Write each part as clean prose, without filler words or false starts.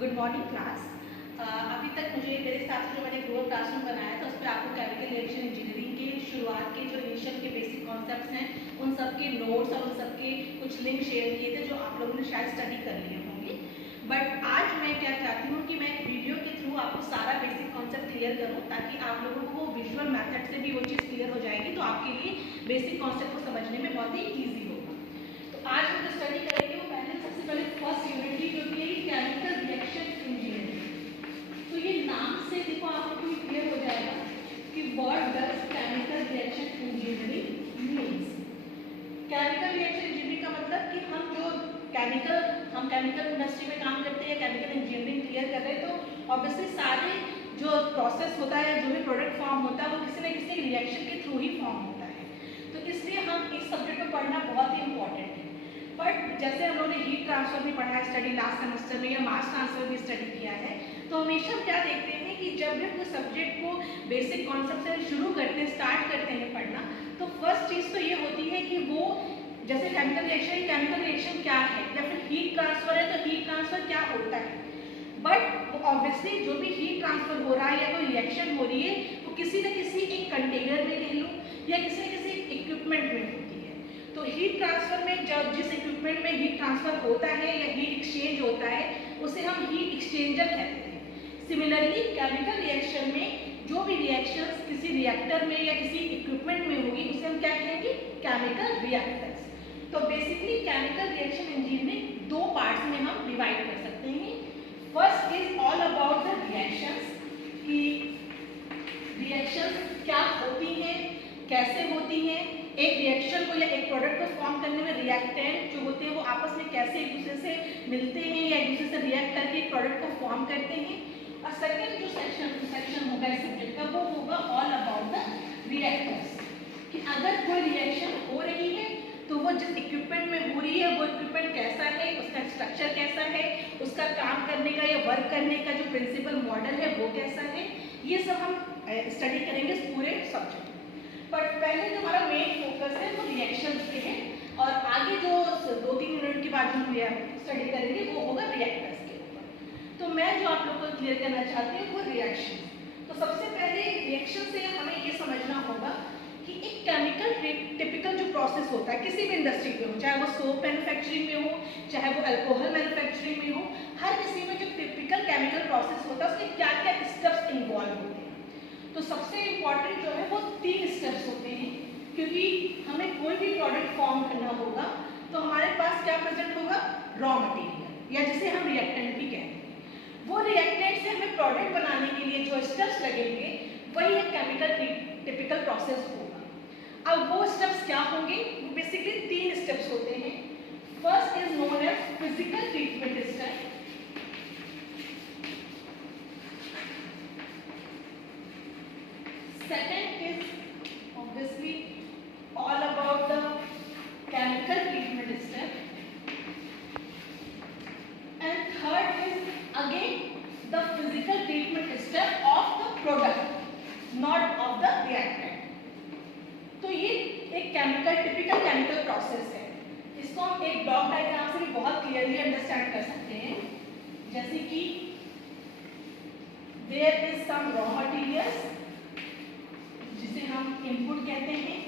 Good morning class. अभी तक मुझे मेरे साथ जो मैंने गूगल क्लासरूम बनाया था उस पर आपको केमिकल रिएक्शन इंजीनियरिंग के शुरुआत के जो इनिशियल के बेसिक कॉन्सेप्ट्स हैं उन सब के नोट्स और उन सब के कुछ लिंक शेयर किए थे जो आप लोगों ने शायद स्टडी कर लिए होंगे। बट आज मैं क्या चाहती हूँ कि मैं एक वीडियो के थ्रू आपको सारा बेसिक कॉन्सेप्ट क्लियर करूँ ताकि आप लोगों को विजुअल मैथड से भी वो चीज़ क्लियर हो जाएगी, तो आपके लिए बेसिक कॉन्सेप्ट को समझने में बहुत ही ईजी होगा। तो आज हम जो स्टडी करेंगे वो सबसे पहले फर्स्ट यूनिट की जो कि केमिकल रिएक्शन इंजीनियरिंग। तो ये नाम से देखो आप लोगों को क्लियर हो जाएगा कि what does chemical reaction engineering means. Chemical reaction engineering का मतलब कि हम केमिकल इंडस्ट्री में काम करते हैं, केमिकल इंजीनियरिंग क्लियर कर रहे हैं, तो ऑब्वियसली सारे जो प्रोसेस होता है, जो भी प्रोडक्ट फॉर्म होता है वो किसी न किसी रिएक्शन के थ्रू ही फॉर्म होता है। तो इसलिए हम इस सब्जेक्ट को पढ़ना बहुत ही इंपॉर्टेंट है। बट जैसे हम लोगों ने हीट ट्रांसफर भी पढ़ा है स्टडी लास्ट सेमेस्टर में, या मास ट्रांसफर भी स्टडी किया है, तो हमेशा हम क्या देखते हैं कि जब भी कोई सब्जेक्ट को बेसिक कॉन्सेप्ट से शुरू करते हैं, स्टार्ट करते हैं पढ़ना, तो फर्स्ट चीज़ तो ये होती है कि वो जैसे केमिकल रिएक्शन क्या है, या फिर हीट ट्रांसफर है तो हीट ट्रांसफर क्या होता है। बट ऑब्वियसली जो भी हीट ट्रांसफर हो रहा है या कोई रिएक्शन हो रही है वो किसी न किसी एक कंटेनर में कह लो या किसी न किसी इक्विपमेंट में होती है। तो हीट ट्रांसफर में जब जिस इक्विपमेंट में हीट ट्रांसफर होता है या हीट एक्सचेंज होता है उसे हम हीट एक्सचेंजर कहते हैं। सिमिलरली केमिकल रिएक्शन में जो भी रिएक्शंस किसी रिएक्टर में या किसी इक्विपमेंट में होगी उसे हम क्या कहेंगे, केमिकल रिएक्टर्स। तो बेसिकली केमिकल रिएक्शन इंजीनियरिंग दो पार्ट्स में हम डिवाइड कर सकते हैं। First is all about the reactions, कि रिएक्शंस क्या होती हैं, कैसे होती हैं, एक रिएक्शन को या एक प्रोडक्ट को फॉर्म करने में रिएक्टेंट जो होते हैं वो आपस में कैसे एक दूसरे से मिलते हैं या एक दूसरे से रिएक्ट करके एक प्रोडक्ट को फॉर्म करते हैं। और सेकंड जो सेक्शन होगा इस सब्जेक्ट का वो होगा ऑल अबाउट द रिएक्टर्स, कि अगर कोई रिएक्शन हो रही है तो वो जिस इक्विपमेंट में हो रही है वो इक्विपमेंट कैसा है, उसका स्ट्रक्चर कैसा है, उसका काम करने का या वर्क करने का जो प्रिंसिपल मॉडल है वो कैसा है, ये सब हम स्टडी करेंगे इस पूरे सब्जेक्ट में। पर पहले जो हमारा मेन फोकस है वो रिएक्शंस पे है, और आगे जो 2-3 मिनट के बाद जो हम स्टडी करेंगे वो होगा रिएक्टर्स के ऊपर। तो मैं जो आप लोगों को क्लियर करना चाहती हूँ वो रिएक्शन। तो सबसे पहले रिएक्शन से हमें ये समझना होगा कि एक केमिकल टिपिकल जो प्रोसेस होता है किसी भी इंडस्ट्री में हो, चाहे वो सोप मैन्युफैक्चरिंग में हो, चाहे वो अल्कोहल मैन्युफैक्चरिंग में हो, हर किसी में जो टिपिकल केमिकल प्रोसेस होता है उसमें क्या क्या स्टेप्स इन्वॉल्व होते हैं। तो सबसे इम्पॉर्टेंट जो है वो 3 स्टेप्स होते हैं, क्योंकि हमें कोई भी प्रोडक्ट फॉर्म करना होगा तो हमारे पास क्या प्रेजेंट होगा, रॉ मटेरियल, या जिसे हम रिएक्टेंट भी कहते हैं। वो रिएक्टेंट से हमें प्रोडक्ट बनाने के लिए जो स्टेप्स लगेंगे वही एक केमिकल टिपिकल प्रोसेस होगा। अब वो स्टेप्स क्या होंगे, वो बेसिकली 3 स्टेप्स होते हैं। First is known as physical treatment step, second is obviously all about the chemical treatment step, and third is again the physical treatment step of the product, not of the reactant. तो ये एक typical chemical process है। इसको हम एक block diagram से भी बहुत क्लियरली अंडरस्टैंड कर सकते हैं, जैसे कि there is some raw materials जिसे हम इनपुट कहते हैं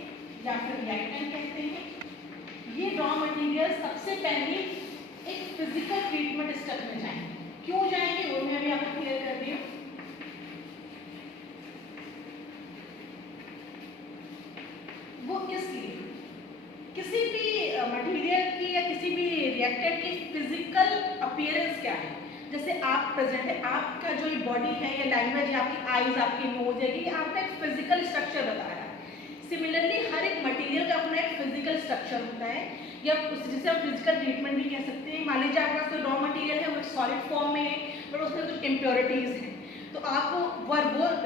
या फिर रिएक्टेंट कहते हैं। ये रॉ मटेरियल सबसे पहले एक फिजिकल ट्रीटमेंट स्टेप में जाएंगे। क्यों जाएंगे वो मैं अभी आपको क्लियर कर रही हूँ। वो इसलिए किसी भी मटेरियल की या किसी भी रिएक्टेंट की फिजिकल अपीयरेंस क्या है, जैसे आप प्रेजेंट है, आपका जो बॉडी है या लैंग्वेज है, आपकी आईज, आपकी नोज है, ये आपका एक फिजिकल स्ट्रक्चर बता रहा है। सिमिलरली हर एक मटेरियल का अपना एक फिजिकल स्ट्रक्चर होता है, या जिसे हम फिजिकल ट्रीटमेंट भी कह सकते हैं। मान लीजिए आपके पास कोई रॉ मटेरियल है, वो सॉलिड फॉर्म में है बट उसमें कुछ इम्प्योरिटीज हैं, तो आपको वो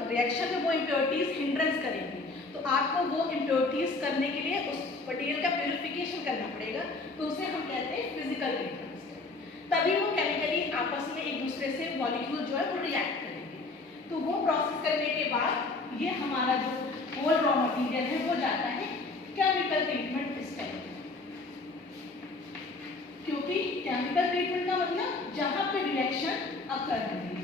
रिएक्शन में वो इम्प्योरिटीज हिंड्रेंस करेंगी, तो आपको वो इम्प्योरिटीज करने के लिए उस मटेरियल का प्यूरिफिकेशन करना पड़ेगा, तो उसे हम कहते हैं फिजिकल ट्रीटमेंट स्टेप। तभी वो केमिकली आपस में एक दूसरे से मॉलिक्यूल जो है वो रिएक्ट करेंगे। तो वो प्रोसेस करने के बाद ये हमारा जो होल रॉ मटेरियल है वो जाता है केमिकल ट्रीटमेंट स्टेप, क्योंकि केमिकल ट्रीटमेंट का मतलब जहाँ पे रिएक्शन अकर करती है,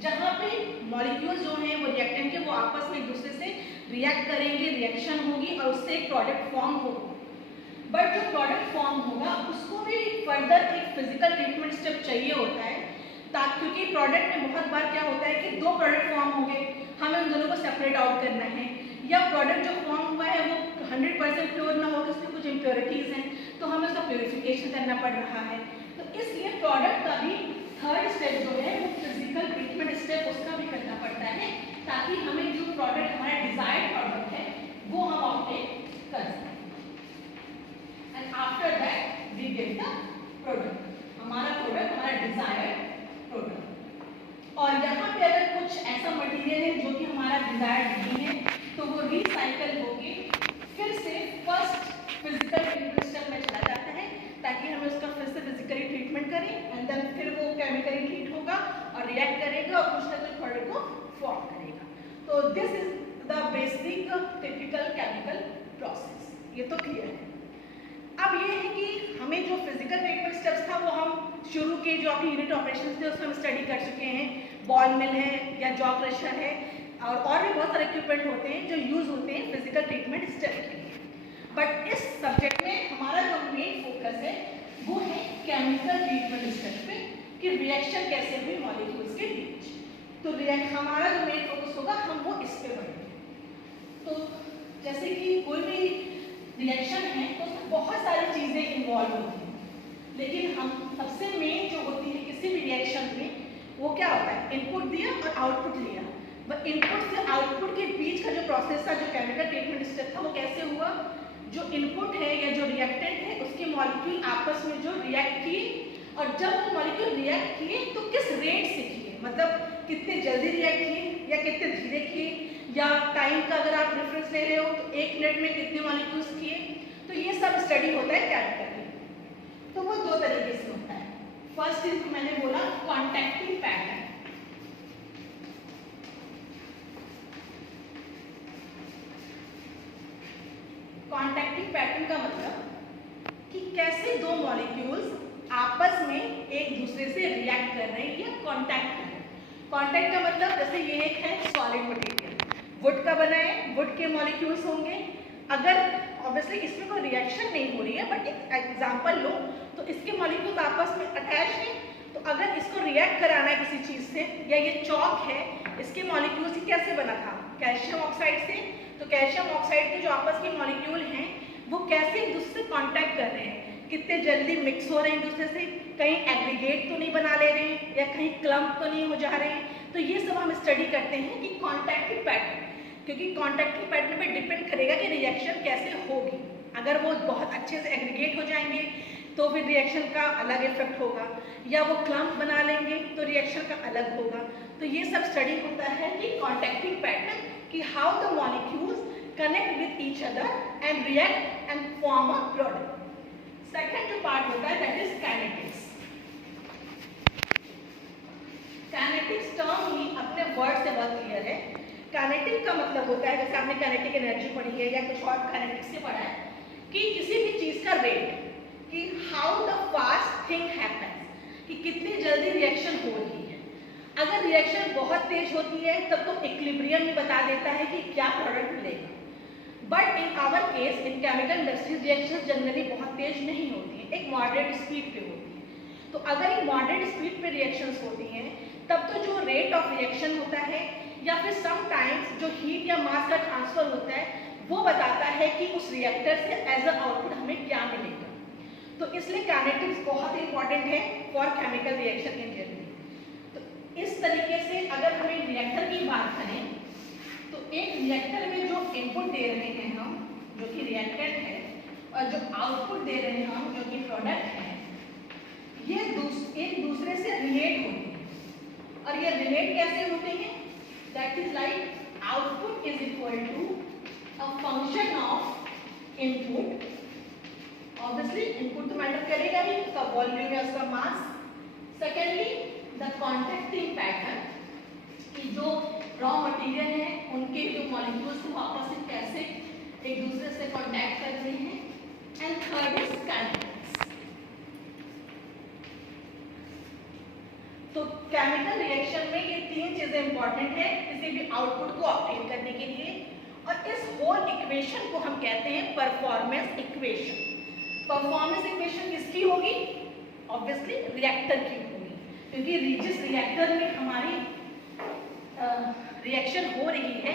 जहां पे मॉलिक्यूल जो है वो रिएक्टेंट के वो आपस में एक दूसरे से रिएक्ट करेंगे, रिएक्शन होगी और उससे एक प्रोडक्ट फॉर्म होगा। बट जो प्रोडक्ट फॉर्म होगा उसको भी फर्दर एक फिजिकल ट्रीटमेंट स्टेप चाहिए होता है, ताकि क्योंकि प्रोडक्ट में बहुत बार क्या होता है कि दो प्रोडक्ट फॉर्म हो गए, हमें उन दोनों को सेपरेट आउट करना है, या प्रोडक्ट जो फॉर्म हुआ है वो 100% प्योर ना हो, उसमें कुछ इम्प्योरिटीज हैं तो हमें उसका प्योरिफिकेशन करना पड़ रहा है। तो इसलिए प्रोडक्ट का भी थर्ड स्टेप जो है वो फिजिकल ट्रीटमेंट स्टेप उसका भी करना पड़ता है, ताकि हमें जो प्रोडक्ट हमारा डिजायर्ड प्रोडक्ट है वो हम ऑब्टेन कर सकें। And after that we get the product, हमारा प्रोडक्ट हमारा डिजायर्ड प्रोडक्ट। और यहाँ पे अगर कुछ ऐसा मटेरियल है जो कि हमारा डिजायर्ड नहीं है तो वो रिसाइकल होके फिर से फर्स्ट फिजिकल ट्रीटमेंट स्टेप में चला जाता है, ताकि हमें उसका फिर से फिजिकली ट्रीटमेंट करें एंड देन फिर वो केमिकली ट्रीट होगा और रिएक्ट करेगा और कुछ ना कुछ प्रोडक्ट को फॉर्म करेगा। तो this is the basic typical chemical process. ये तो क्लियर है। अब ये है कि हमें जो फिजिकल ट्रीटमेंट स्टेप्स था वो हम शुरू के जो आपके यूनिट ऑपरेशन थे उसमें हम स्टडी कर चुके हैं। बॉल मिल है या जॉ क्रशर है और भी बहुत सारे इक्विपमेंट होते हैं जो यूज होते हैं फिजिकल ट्रीटमेंट स्टेप के लिए। बट इस सब्जेक्ट में हमारा जो मेन फोकस है वो है केमिकल ट्रीटमेंट स्टेप पे, कि रिएक्शन कैसे हुई मॉलिक्यूल्स के बीच। तो हमारा जो मेन फोकस होगा हम वो इस पे बढ़ेंगे। तो जैसे कि कोई भी रिएक्शन है तो उसमें बहुत सारी चीजें इन्वॉल्व होती हैं, लेकिन हम सबसे मेन जो होती है किसी भी रिएक्शन में वो क्या होता है, इनपुट दिया और आउटपुट लिया। वह इनपुट से आउटपुट के बीच का जो प्रोसेस था, जो केमिकल ट्रीटमेंट स्टेप था, वो कैसे हुआ, जो इनपुट है या जो रिएक्टेंट है उसके मॉलिक्यूल आपस में जो रिएक्ट किए, और जब वो मॉलिक्यूल रिएक्ट किए तो किस रेट से किए, मतलब कितने जल्दी रिएक्ट किए या कितने धीरे किए, या टाइम का अगर आप रेफरेंस ले रहे हो तो 1 मिनट में कितने मॉलिक्यूल्स किए। तो ये सब स्टडी होता है केमिकल में। तो वो दो तरीके से होता है। फर्स्ट इज मैंने बोला कॉन्टैक्टिंग पैटर्न। कॉन्टैक्टिंग पैटर्न का मतलब कि कैसे दो मॉलिक्यूल्स आपस में एक दूसरे से रिएक्ट कर रहे हैं या कांटेक्ट कर रहे हैं। कांटेक्ट का मतलब जैसे ये एक है सॉलिड मटेरियल, वुड का बना है, वुड के मॉलिक्यूल्स होंगे। अगर ऑब्वियसली इसमें कोई रिएक्शन नहीं हो रही है, बट एक एग्जांपल लो तो इसके मॉलिक्यूल्स आपस में अटैच हैं, तो अगर इसको रिएक्ट कराना है किसी चीज से, या ये चॉक है, इसके मॉलिक्यूल्स ही कैसे बना था, कैल्शियम ऑक्साइड से। तो कैल्शियम ऑक्साइड के जो आपस के मॉलिक्यूल हैं वो कैसे एक दूसरे से कांटेक्ट कर रहे हैं, कितने जल्दी मिक्स हो रहे हैं एक दूसरे से, कहीं एग्रीगेट तो नहीं बना ले रहे हैं या कहीं क्लम्प तो नहीं हो जा रहे हैं। तो ये सब हम स्टडी करते हैं कि कॉन्टैक्टिंग पैटर्न, क्योंकि कॉन्टैक्टिंग पैटर्न पे डिपेंड करेगा कि रिएक्शन कैसे होगी। अगर वो बहुत अच्छे से एग्रीगेट हो जाएंगे तो फिर रिएक्शन का अलग इफेक्ट होगा, या वो क्लम्प बना लेंगे तो रिएक्शन का अलग होगा। तो ये सब स्टडी होता है कि कॉन्टैक्टिंग पैटर्न, कि how the molecules connect with each other and react and form a product. Second जो पार्ट होता है that is kinetics. Kinetics term ही अपने वर्ड से बहुत क्लियर है। काइनेटिक का मतलब होता है, जैसे आपने काइनेटिक एनर्जी पढ़ी है या कुछ और काइनेटिक्स से पढ़ा है, कि किसी भी चीज का रेट, कि how the fast thing happens, कि कितनी जल्दी रिएक्शन हो रही है। अगर रिएक्शन बहुत तेज होती है तब तो इक्विलिब्रियम ही बता देता है कि क्या प्रोडक्ट मिलेगा। But in our case in chemical industries reaction generally बहुत तेज नहीं होती है, एक मॉडरेट स्पीड पे होती है। तो अगर एक मॉडरेट स्पीड पे रिएक्शंस होती हैं तब तो जो रेट ऑफ रिएक्शन होता है या फिर समटाइम्स जो हीट या मास का ट्रांसफर होता है वो बताता है कि उस रिएक्टर से एज अ आउटपुट हमें क्या मिलेगा। तो इसलिए काइनेटिक्स बहुत इंपॉर्टेंट है for chemical reaction in general. तो इस तरीके से अगर हमें रिएक्टर की बात करें तो एक रिएक्टर में जो इनपुट दे रहे हैं हम, जो कि रिएक्टेंट है, और जो आउटपुट दे रहे हैं हम, जो कि प्रोडक्ट है, ये एक दूसरे से रिलेट होते हैं। और ये रिलेट कैसे होते हैं, that is like output is equal to a function of input. Obviously input तो मैटर करेगा ही, उसका वॉल्यूम या उसका mass. Secondly the contacting pattern, कि जो रॉ मटेरियल है उनके जो मॉलिक्यूल्स हैं आपस में कैसे एक दूसरे से कांटेक्ट कर रहे हैं। And third is kinetics. तो केमिकल रिएक्शन में ये तीन चीजें इंपॉर्टेंट है किसी भी आउटपुट को ऑब्टेन करने के लिए, और इस होल इक्वेशन को हम कहते हैं परफॉर्मेंस इक्वेशन। परफॉर्मेंस इक्वेशन किसकी होगी? ऑब्वियसली रिएक्टर की होगी, क्योंकि जिस रिएक्टर में हमारी रिएक्शन हो रही है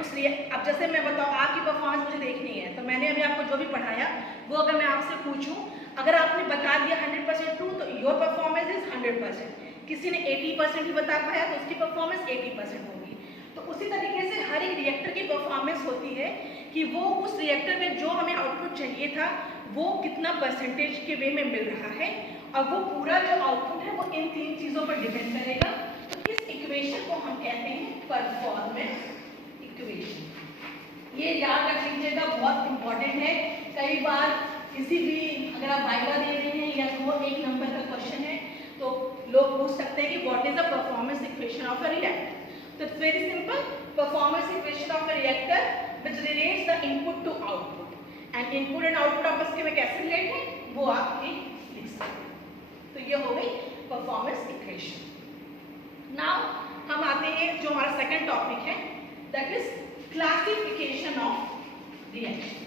उस अब जैसे मैं बताऊँ आपकी परफॉर्मेंस मुझे देखनी है, तो मैंने अभी आपको जो भी पढ़ाया वो अगर मैं आपसे पूछूं, अगर आपने बता दिया 100% ट्रू तो योर परफॉर्मेंस इज 100%। किसी ने 80% ही बता पाया तो उसकी परफॉर्मेंस 80% होगी। तो उसी तरीके से हर एक रिएक्टर की परफॉर्मेंस होती है कि वो उस रिएक्टर में जो हमें आउटपुट चाहिए था वो कितना परसेंटेज के वे में मिल रहा है, और वो पूरा जो आउटपुट है वो इन तीन चीज़ों पर डिपेंड करेगा। तो इस इक्वेशन को हम कहते हैं परफॉर्मेंस इक्वेशन। ये याद रख लीजिएगा, बहुत इंपॉर्टेंट है। कई बार किसी भी अगर आप वाइवा दे रहे हैं या वो एक नंबर का क्वेश्चन है तो लोग पूछ सकते हैं कि what is the performance equation of a reactor. तो it's very simple, performance equation of a reactor which relates the input to output, and input and output आपस में कैसे रिलेट है वो आप लिख सकते हैं। तो ये हो गई परफॉर्मेंस इक्वेशन। नाउ हम आते हैं जो हमारा सेकंड टॉपिक है, that is classification of reaction.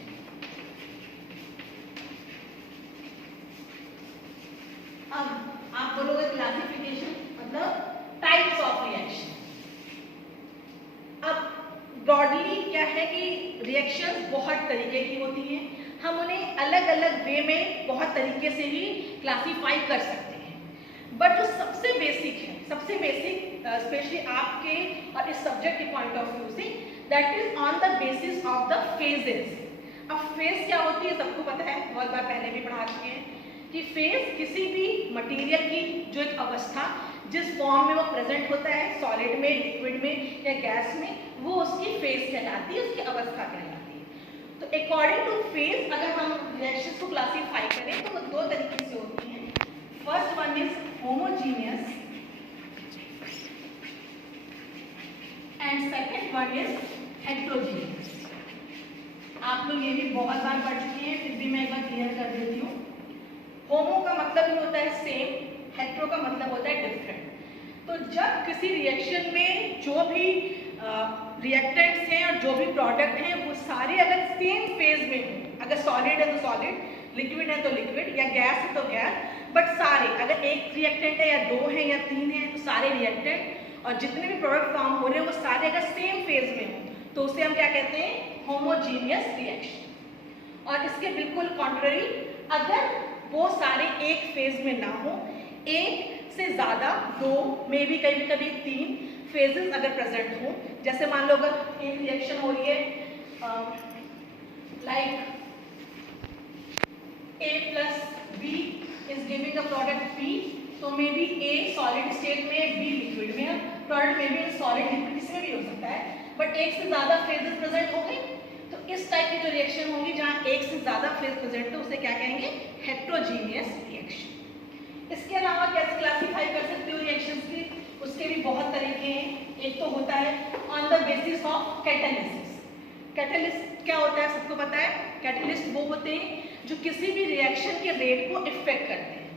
अब आप बोलोगे क्लासिफिकेशन मतलब टाइप्स ऑफ रिएक्शन। अब ब्रॉडली क्या है कि रिएक्शंस बहुत तरीके की होती हैं, हम उन्हें अलग अलग वे में बहुत तरीके से ही क्लासीफाई कर सकते हैं, बट जो सबसे बेसिक है, सबसे बेसिक स्पेशली आपके और इस सब्जेक्ट के पॉइंट ऑफ व्यू से, that is on the basis of the phases. अब फेज क्या होती है सबको पता है, बहुत बार पहले भी पढ़ा चुके हैं कि फेज किसी भी मटेरियल की जो एक अवस्था जिस फॉर्म में वो प्रेजेंट होता है, सॉलिड में, लिक्विड में या गैस में, वो उसकी फेज कहलाती है, उसकी अवस्था कहलाती है। तो अकॉर्डिंग टू फेज अगर हम रिएक्शंस को क्लासीफाई करें तो वो दो तरीके से होती हैं। First one is homogeneous and second one is heterogeneous. आप लोग ये भी बहुत बार पढ़ चुके हैं, फिर भी मैं एक बार क्लियर कर देती हूँ। होमो का मतलब ही होता है सेम, हेट्रो का मतलब होता है डिफरेंट। तो जब किसी रिएक्शन में जो भी रिएक्टेंट्स हैं और जो भी प्रोडक्ट हैं वो सारे अगर सेम फेज में हों, अगर सॉलिड है तो सॉलिड, लिक्विड है तो लिक्विड, या गैस है तो गैस, बट सारे अगर एक रिएक्टेंट है या दो है या तीन है तो सारे रिएक्टेंट और जितने भी प्रोडक्ट फॉर्म हो रहे हैं वो सारे अगर सेम फेज में हों तो उसे हम क्या कहते हैं? Homogeneous reaction. और इसके बिल्कुल कॉन्ट्ररी, अगर वो सारे एक फेज में ना हो, एक से ज़्यादा, दो में भी कभी कभी तीन फेजेस अगर प्रेजेंट हो, जैसे मान लो अगर एक रिएक्शन हो रही है like A plus B is giving a product B, तो may be A solid state में, B लिक्विड में, प्रोडक्ट में भी सॉलिड लिक्विड इसमें भी हो सकता है, बट एक से ज़्यादा फेजेस प्रेजेंट हो गए तो इस टाइप की जो रिएक्शन होंगी जहाँ एक से ज़्यादा फेज प्रेजेंट है उसे क्या कहेंगे? Heterogeneous reaction. इसके अलावा कैसे क्लासीफाई कर सकते हो रिएक्शंस की? उसके भी बहुत तरीके हैं। एक तो होता है on the basis of catalysis. Catalyst क्या होता है सबको पता है? कैटालिस्ट वो होते हैं जो किसी भी रिएक्शन के रेट को इफेक्ट करते हैं।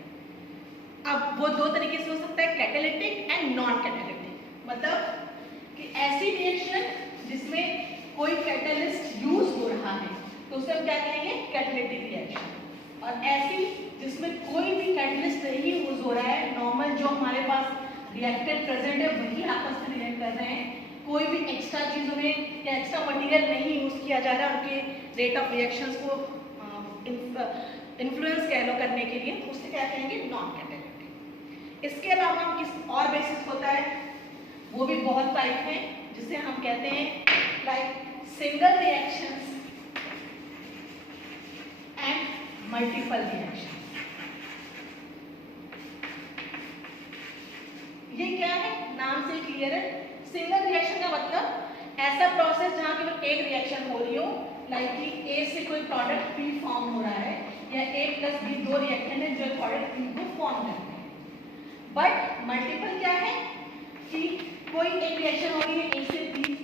अब वो दो तरीके से हो सकता है, कैटालिटिक एंड नॉन कैटालिटिक। मतलब कि ऐसी रिएक्शन जिसमें कोई कैटालिस्ट यूज हो रहा है तो उसे हम क्या कहेंगे? Catalytic reaction. और ऐसी जिसमें कोई भी कैटालिस्ट नहीं यूज हो रहा है, नॉर्मल जो हमारे पास रिएक्टेंट प्रेजेंट है वही आपस में रिएक्ट कर रहे हैं, कोई भी एक्स्ट्रा चीज उन्हें या एक्स्ट्रा मटेरियल नहीं यूज किया जा रहा है उनके रेट ऑफ रिएक्शंस को इन्फ्लुएंस कह लो करने के लिए, उससे क्या कहेंगे? Non catalytic. इसके अलावा हम किस और बेसिस होता है, वो भी बहुत टाइप है, जिसे हम कहते हैं like single reactions and multiple reactions. ये क्या है? नाम से क्लियर है। सिंगल रिएक्शन का मतलब ऐसा प्रोसेस जहाँ केवल एक रिएक्शन हो रही हो, लाइक कि ए से कोई प्रोडक्ट बी फॉर्म हो रहा है या ए प्लस बी दो रिएक्टेंट है जो प्रोडक्ट बी को फॉर्म करते हैं। बट मल्टीपल क्या है कि कोई एक रिएक्शन हो रही है ए से बी,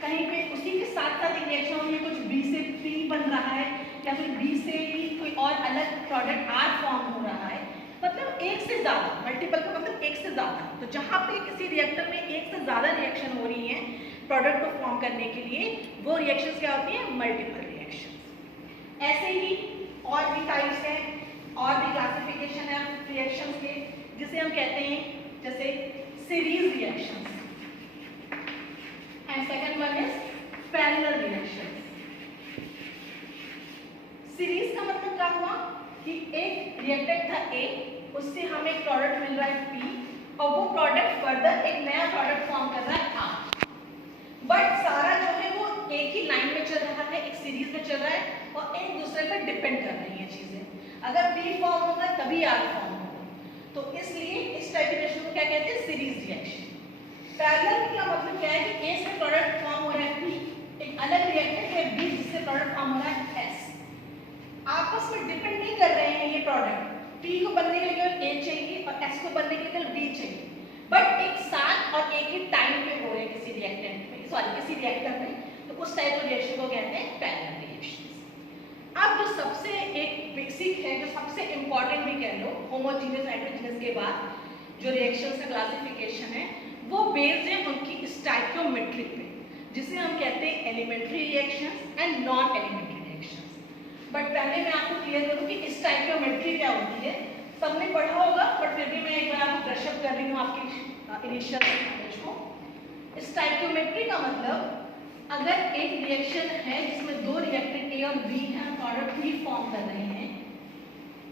कहीं पे उसी के साथ साथ एक रिएक्शन हो रही है, कुछ बी से पी बन रहा है या फिर बी से ही कोई और अलग प्रोडक्ट आर फॉर्म हो रहा है। मतलब एक से ज़्यादा, मल्टीपल का मतलब एक से ज़्यादा। तो जहाँ पे किसी रिएक्टर में एक से ज़्यादा रिएक्शन हो रही है प्रोडक्ट को फॉर्म करने के लिए, वो रिएक्शंस क्या होती हैं? Multiple reactions. ऐसे ही और भी टाइप्स हैं, और भी क्लासिफिकेशन है रिएक्शंस के, जिसे हम कहते हैं जैसे series reactions, and second one is parallel reactions. Series का मतलब क्या हुआ कि एक रिएक्टेंट था A, उससे हमें एक प्रोडक्ट मिल रहा है P, और वो प्रोडक्ट फर्दर एक नया प्रोडक्ट फॉर्म कर रहा है R। बट सारा जो है वो एक ही लाइन में चल रहा है, एक सीरीज में चल रहा है, और एक दूसरे पर डिपेंड कर रही है चीजें। अगर P फॉर्म होगा तभी R फॉर्म होगा, तो इसलिए इस टाइप की रिएक्शन को क्या कहते हैं? Series reaction. पैरेलल का मतलब क्या है कि A से प्रोडक्ट फॉर्म हो रहा है P, एक अलग रिएक्टेंट है B जिससे प्रोडक्ट फॉर्म हो रहा है S। आपस में डिपेंड नहीं कर रहे हैं ये प्रोडक्ट, P को बनने के लिए केवल A चाहिए और S को बनने के लिए केवल B चाहिए, बट एक साथ और एक ही टाइम पे हो रहे हैं किसी रिएक्टेंट में, सॉरी किसी रिएक्टर में, तो उस टाइप के रिएक्शन को कहते हैं पैरेलल रिएक्शंस। अब जो सबसे एक बेसिक है, जो सबसे इंपॉर्टेंट भी कह लो, होमोजेनियस हेटेरोजेनियस के बाद जो रिएक्शंस का क्लासिफिकेशन है वो बेस्ड है उनकी स्टोइकियोमेट्री पे, जिसे हम कहते हैं elementary reactions and non elementary reactions. But पहले मैं आपको क्लियर करूं कि स्टोइकियोमेट्री क्या होती है। सबने पढ़ा होगा, बट फिर भी मैं एक बार आपको ब्रश अप कर रही हूँ आपकी इनिशियल नॉलेज को। स्टोइकियोमेट्री का मतलब अगर एक रिएक्शन है जिसमें दो रिएक्टेंट A और B हैं, प्रोडक्ट B फॉर्म कर रहे हैं,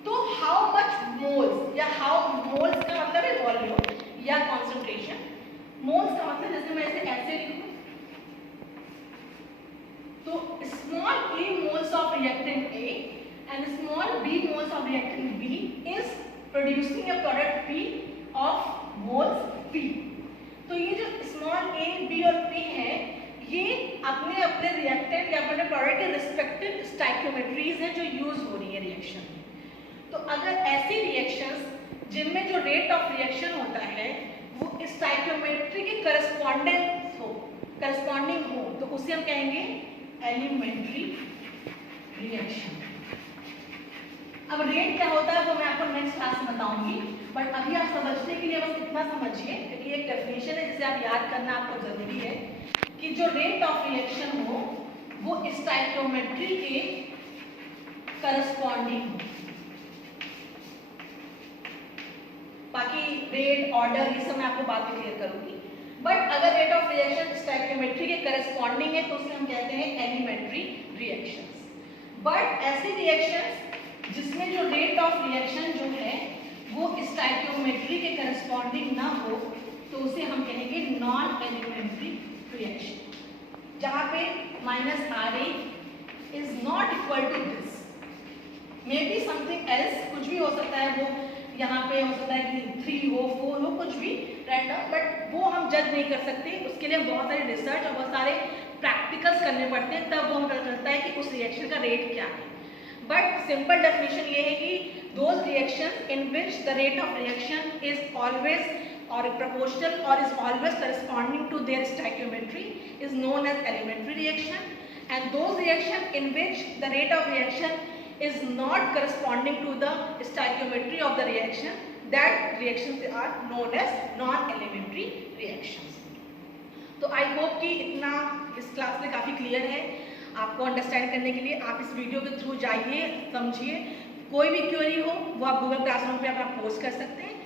तो हाउ मच मोल्स, या हाउ मोल्स का मतलब है वॉल्यूम या कॉन्सेंट्रेशन, मोल्स का मतलब जैसे मैं इसे ऐसे लिखूं तो small a moles of reactant A and small b moles of reactant B is producing a product P of moles P। तो ये जो small a, b और p है, ये अपने अपने रिएक्टेंट या अपने प्रोडक्ट के रिस्पेक्टिव स्टोइकियोमेट्रीज हैं जो यूज हो रही है रिएक्शन में। तो अगर ऐसी रिएक्शंस जिनमें जो रेट ऑफ रिएक्शन होता है वो स्टोइकियोमेट्री के करस्पॉन्डिंग हो, तो उसे हम कहेंगे एलिमेंट्री रिएक्शन। अब रेट क्या होता है वो मैं आपको नेक्स्ट क्लास में बताऊंगी, बट अभी आप समझने के लिए बस इतना समझिए, क्योंकि एक डेफिनेशन है जिसे आप याद करना आपको जरूरी है कि जो रेट ऑफ रिएक्शन हो वो स्टोइकियोमेट्री के करस्पॉन्डिंग हो। बाकी रेट, ऑर्डर, ये सब मैं आपको बाद में क्लियर करूंगी, बट अगर रेट ऑफ रिएक्शन स्टोइकियोमेट्री के करस्पॉन्डिंग है तो उसे हम कहते हैं एलिमेंट्री रिएक्शंस। बट ऐसी रिएक्शंस जिसमें जो रेट ऑफ रिएक्शन जो है वो स्टोइकियोमेट्री के करस्पॉन्डिंग ना हो, तो उसे हम कहेंगे नॉन एलिमेंट्री रिएक्शन, जहाँ पे -RA is not equal to this, may be something else, कुछ भी हो सकता है, वो यहाँ पे हो सकता है कि 3 हो, 4 हो, कुछ भी रैंडम, बट वो हम जज नहीं कर सकते। उसके लिए बहुत सारे रिसर्च और बहुत सारे प्रैक्टिकल्स करने पड़ते हैं, तब वो हमें पता चलता है कि उस रिएक्शन का रेट क्या है। बट सिंपल डेफिनेशन ये है कि those reaction in which the rate of reaction is always और proportional or is always corresponding to their stoichiometry is known as elementary reaction, and those reaction in which the rate of reaction is not corresponding to the stoichiometry of the reaction, that reactions are known as non-elementary reactions. तो I hope कि इतना इस class में काफ़ी clear है आपको understand करने के लिए। आप इस वीडियो के थ्रू जाइए, समझिए, कोई भी क्वेरी हो वो आप गूगल क्लासरूम पे अपना पोस्ट कर सकते हैं।